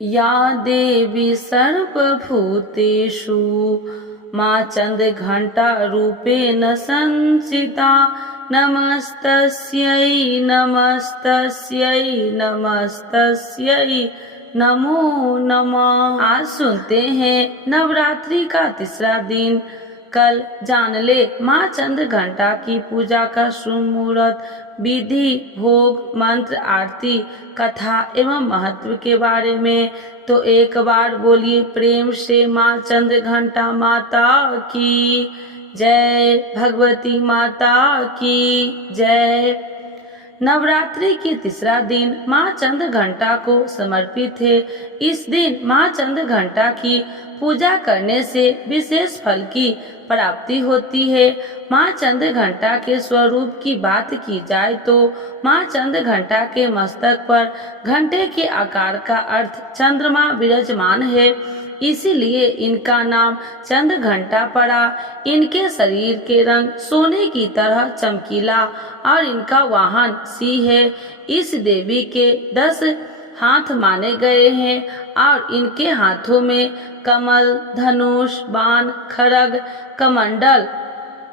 या देवी सर्वभूतेषु माँ चन्द्रघण्टा रूपेण संस्थिता नमस्तस्यै नमस्तस्यै नमस्तस्यै नमो नमः। आज सुनते हैं नवरात्रि का तीसरा दिन। कल जान ले माँ चन्द्रघण्टा की पूजा का शुभ मुहूर्त, विधि, भोग, मंत्र, आरती, कथा एवं महत्व के बारे में। तो एक बार बोलिए प्रेम से माँ चन्द्रघण्टा माता की जय, भगवती माता की जय। नवरात्रि की तीसरा दिन माँ चन्द्रघण्टा को समर्पित है। इस दिन माँ चन्द्रघण्टा की पूजा करने से विशेष फल की प्राप्ति होती है। माँ चन्द्रघण्टा के स्वरूप की बात की जाए तो माँ चन्द्रघण्टा के मस्तक पर घंटे के आकार का अर्थ चंद्रमा विराजमान है, इसीलिए इनका नाम चन्द्रघण्टा पड़ा। इनके शरीर के रंग सोने की तरह चमकीला और इनका वाहन सिंह है। इस देवी के 10 हाथ माने गए हैं और इनके हाथों में कमल, धनुष, बाण, खड्ग, कमंडल,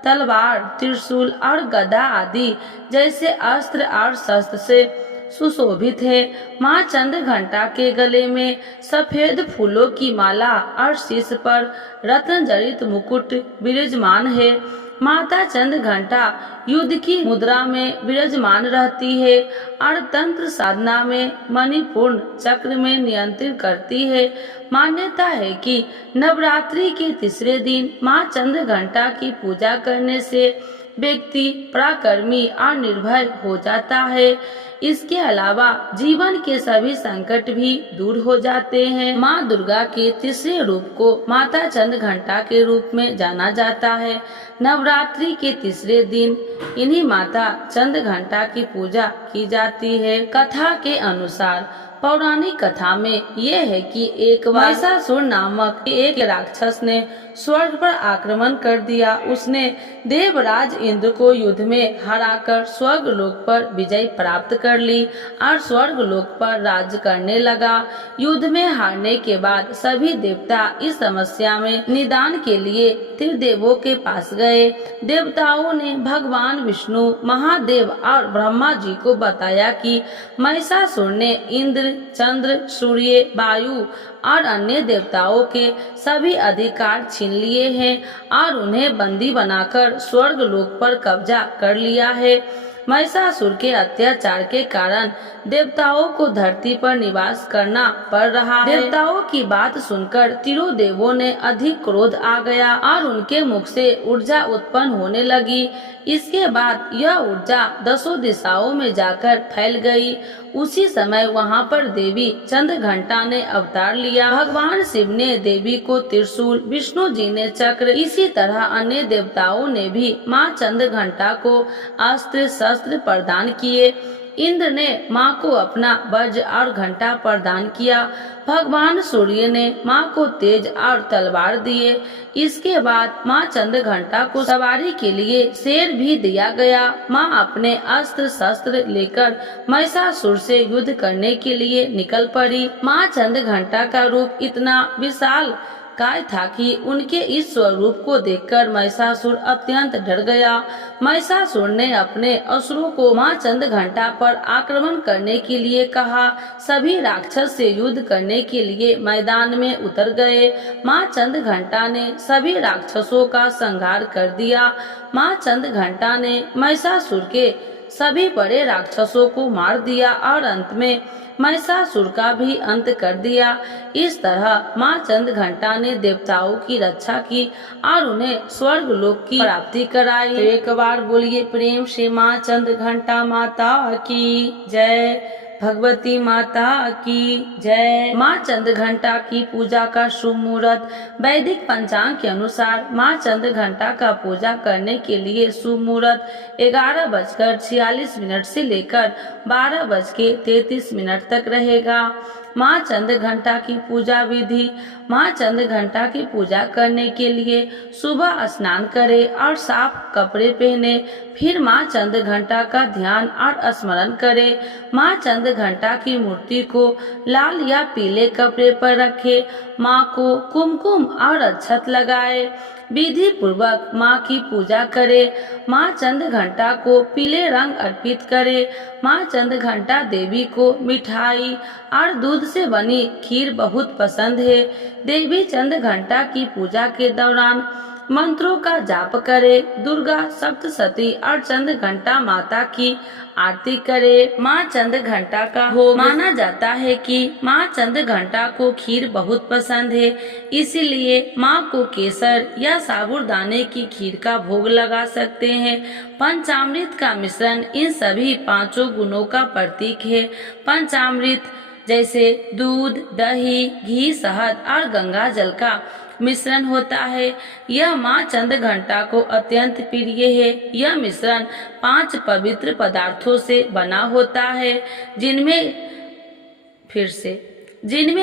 तलवार, त्रिशूल और गदा आदि जैसे अस्त्र और शस्त्र से सुशोभित है। माँ चन्द्रघण्टा के गले में सफेद फूलों की माला और शीश पर रत्न जड़ित मुकुट विराजमान है। माता चन्द्रघण्टा युद्ध की मुद्रा में विराजमान रहती है और तंत्र साधना में मणिपूर्ण चक्र में नियंत्रित करती है। मान्यता है कि नवरात्रि के तीसरे दिन माँ चन्द्रघण्टा की पूजा करने से व्यक्ति पराक्रमी और निर्भय हो जाता है। इसके अलावा जीवन के सभी संकट भी दूर हो जाते हैं। माँ दुर्गा के तीसरे रूप को माता चन्द्रघण्टा के रूप में जाना जाता है। नवरात्रि के तीसरे दिन इन्हीं माता चन्द्रघण्टा की पूजा की जाती है। कथा के अनुसार पौराणिक कथा में यह है कि एक महिषासुर नामक एक राक्षस ने स्वर्ग पर आक्रमण कर दिया। उसने देवराज इंद्र को युद्ध में हराकर स्वर्ग लोक पर विजय प्राप्त कर ली और स्वर्ग लोक पर राज्य करने लगा। युद्ध में हारने के बाद सभी देवता इस समस्या में निदान के लिए त्रिदेवों के पास गए। देवताओं ने भगवान विष्णु, महादेव और ब्रह्मा जी को बताया कि महिषासुर ने इंद्र, चंद्र, सूर्य, वायु और अन्य देवताओं के सभी अधिकार छीन लिए हैं और उन्हें बंदी बनाकर स्वर्ग लोक पर कब्जा कर लिया है। महिषासुर के अत्याचार के कारण देवताओं को धरती पर निवास करना पड़ रहा है। देवताओं की बात सुनकर तीनों देवों ने अधिक क्रोध आ गया और उनके मुख से ऊर्जा उत्पन्न होने लगी। इसके बाद यह ऊर्जा 10 दिशाओं में जाकर फैल गई। उसी समय वहां पर देवी चन्द्रघण्टा ने अवतार लिया। भगवान शिव ने देवी को त्रिशूल, विष्णु जी ने चक्र, इसी तरह अन्य देवताओं ने भी माँ चन्द्रघण्टा को अस्त्र शस्त्र प्रदान किए। इंद्र ने माँ को अपना वज्र और घंटा प्रदान किया। भगवान सूर्य ने माँ को तेज और तलवार दिए। इसके बाद माँ चन्द्रघण्टा को सवारी के लिए शेर भी दिया गया। माँ अपने अस्त्र शस्त्र लेकर महिषासुर से युद्ध करने के लिए निकल पड़ी। माँ चन्द्रघण्टा का रूप इतना विशाल काय था कि उनके इस स्वरूप को देखकर महिषासुर अत्यंत डर गया। महिषासुर ने अपने असुरों को माँ चन्द्रघण्टा पर आक्रमण करने के लिए कहा। सभी राक्षस से युद्ध करने के लिए मैदान में उतर गए। माँ चन्द्रघण्टा ने सभी राक्षसों का संहार कर दिया। माँ चन्द्रघण्टा ने महिषासुर के सभी बड़े राक्षसों को मार दिया और अंत में महिषासुर का भी अंत कर दिया। इस तरह माँ चन्द्रघण्टा ने देवताओं की रक्षा की और उन्हें स्वर्ग लोक की प्राप्ति कराई। तो एक बार बोलिए प्रेम से माँ चन्द्रघण्टा माता की जय, भगवती माता की जय। माँ चन्द्रघण्टा की पूजा का शुभ मुहूर्त। वैदिक पंचांग के अनुसार माँ चन्द्रघण्टा का पूजा करने के लिए शुभ मुहूर्त 11:46 से लेकर 12:33 तक रहेगा। माँ चंद्र घंटा की पूजा विधि। माँ चंद्र घंटा की पूजा करने के लिए सुबह स्नान करें और साफ कपड़े पहने, फिर माँ चंद्र घंटा का ध्यान और स्मरण करें। माँ चंद्र घंटा की मूर्ति को लाल या पीले कपड़े पर रखें। माँ को कुमकुम और अक्षत लगाए, विधि पूर्वक माँ की पूजा करें। माँ चंद्र घंटा को पीले रंग अर्पित करें। माँ चंद्र घंटा देवी को मिठाई और दूध से बनी खीर बहुत पसंद है। देवी चंद्र घंटा की पूजा के दौरान मंत्रों का जाप करें। दुर्गा सप्तशती और चंद्र घंटा माता की आरती करें। माँ चंद्र घंटा का भोग माना जाता है कि माँ चंद्र घंटा को खीर बहुत पसंद है, इसीलिए माँ को केसर या साबूदाने की खीर का भोग लगा सकते हैं। पंचामृत का मिश्रण इन सभी पांचों गुणों का प्रतीक है। पंचामृत जैसे दूध, दही, घी, शहद और गंगा जल का मिश्रण होता है। यह माँ चंद्र घंटा को अत्यंत प्रिय है। यह मिश्रण 5 पवित्र पदार्थों से बना होता है, जिनमें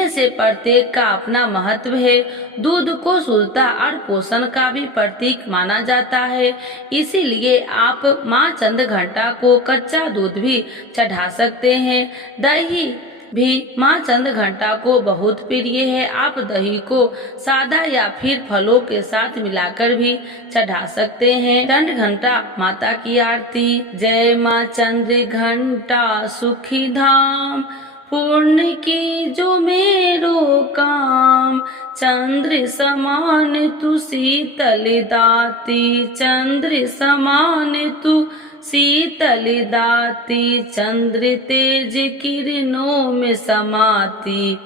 से प्रत्येक का अपना महत्व है। दूध को शुद्धता और पोषण का भी प्रतीक माना जाता है, इसीलिए आप माँ चंद्र घंटा को कच्चा दूध भी चढ़ा सकते हैं। दही भी माँ चंद्र घंटा को बहुत प्रिय है। आप दही को सादा या फिर फलों के साथ मिलाकर भी चढ़ा सकते हैं। दंड घंटा माता की आरती। जय माँ चंद्र घंटा सुखी धाम, पूर्ण की जो मेरो काम। चंद्र समान तू शीतल दाती, चंद्र समान तू शीतल दाती। चंद्र तेज किरणों में समाती,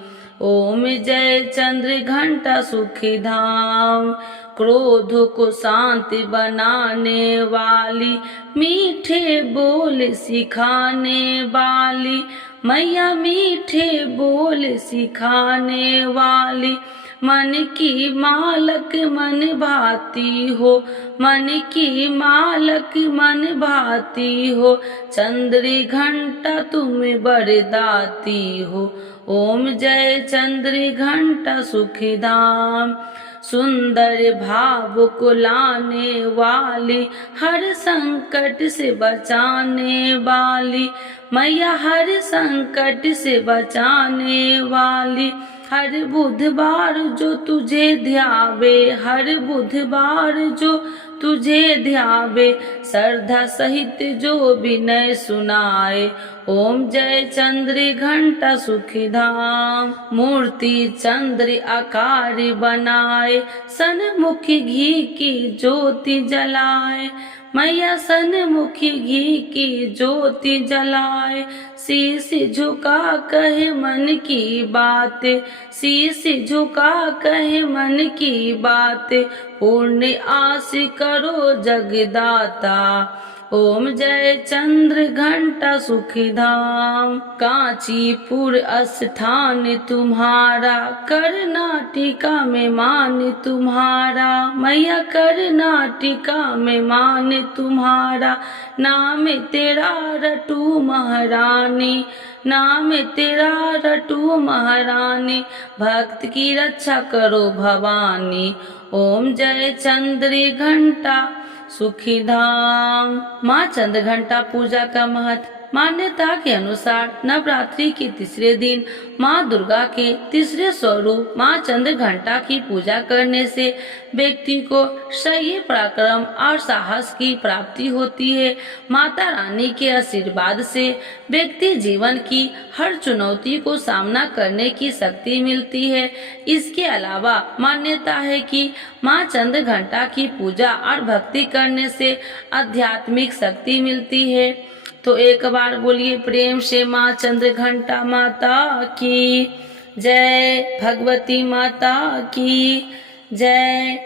ओम जय चंद्र घंटा सुखी धाम। क्रोध को शांति बनाने वाली, मीठे बोल सिखाने वाली मैया, मीठे बोल सिखाने वाली। मन की मालक मन भाती हो, मन की मालक मन भाती हो। चंद्र घंटा तुम बरदाती हो, ओम जय चंद्र घंटा सुखी धाम। सुंदर भाव को लाने वाली, हर संकट से बचाने वाली मैया, हर संकट से बचाने वाली। हर बुधवार जो तुझे ध्यावे, हर बुधवार जो तुझे ध्यावे, श्रद्धा सहित जो विनय सुनाए, ओम जय चंद्र घंटा सुखी धाम। मूर्ति चंद्र आकार बनाए, सनमुखी घी की ज्योति जलाए मैया, सनमुखी घी की ज्योति जलाए। शीश झुका कहे मन की बात, शीश झुका कहे मन की बात। पूर्ण आस करो जगदाता, ओम जय चंद्र घंटा सुखी धाम। कांचीपुर स्थान तुम्हारा, कर्नाटका में मान तुम्हारा मैया, कर्नाटका में मान तुम्हारा। नाम तेरा रटू महारानी, नाम तेरा रटू महारानी। भक्त की रक्षा करो भवानी, ओम जय चंद्र घंटा सुखी धाम। माँ चंद्र घंटा पूजा का महत्व। मान्यता के अनुसार नवरात्रि के तीसरे दिन माँ दुर्गा के तीसरे स्वरूप माँ चंद्र घंटा की पूजा करने से व्यक्ति को शौर्य, पराक्रम और साहस की प्राप्ति होती है। माता रानी के आशीर्वाद से व्यक्ति जीवन की हर चुनौती को सामना करने की शक्ति मिलती है। इसके अलावा मान्यता है कि माँ चंद्र घंटा की पूजा और भक्ति करने से आध्यात्मिक शक्ति मिलती है। तो एक बार बोलिए प्रेम से माँ चंद्र घंटा माता की जय, भगवती माता की जय।